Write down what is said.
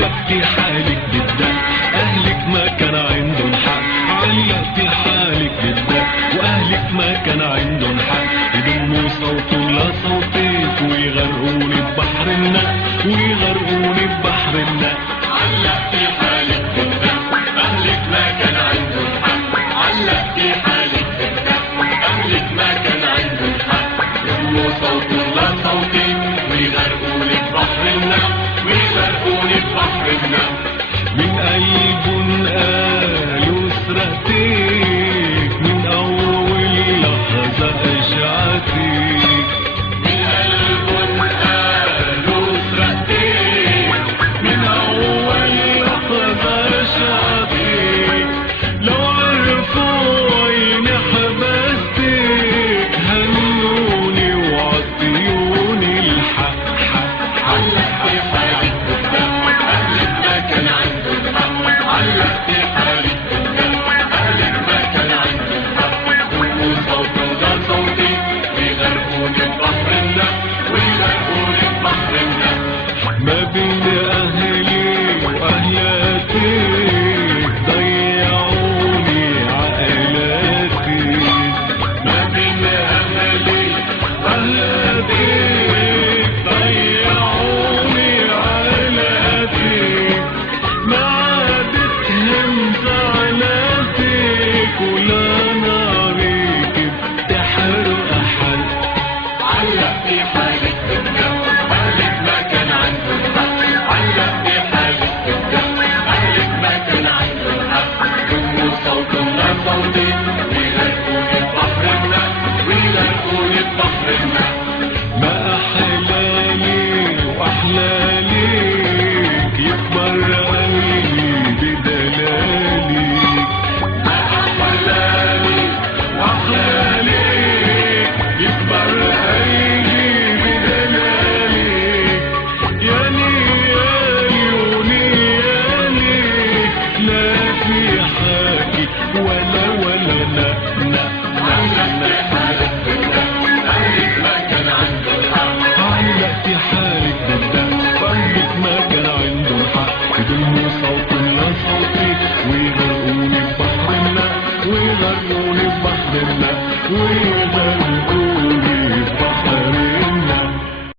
علقتي حالك بالدق، اهلك ما كان عندهم حق. علقتي حالك بالدق واهلك ما كان عندهم حق، يضموا صوته لصوتك ويغرقوني ببحر النق، ويغرقوني ببحر النق. علقتي حالك بالدق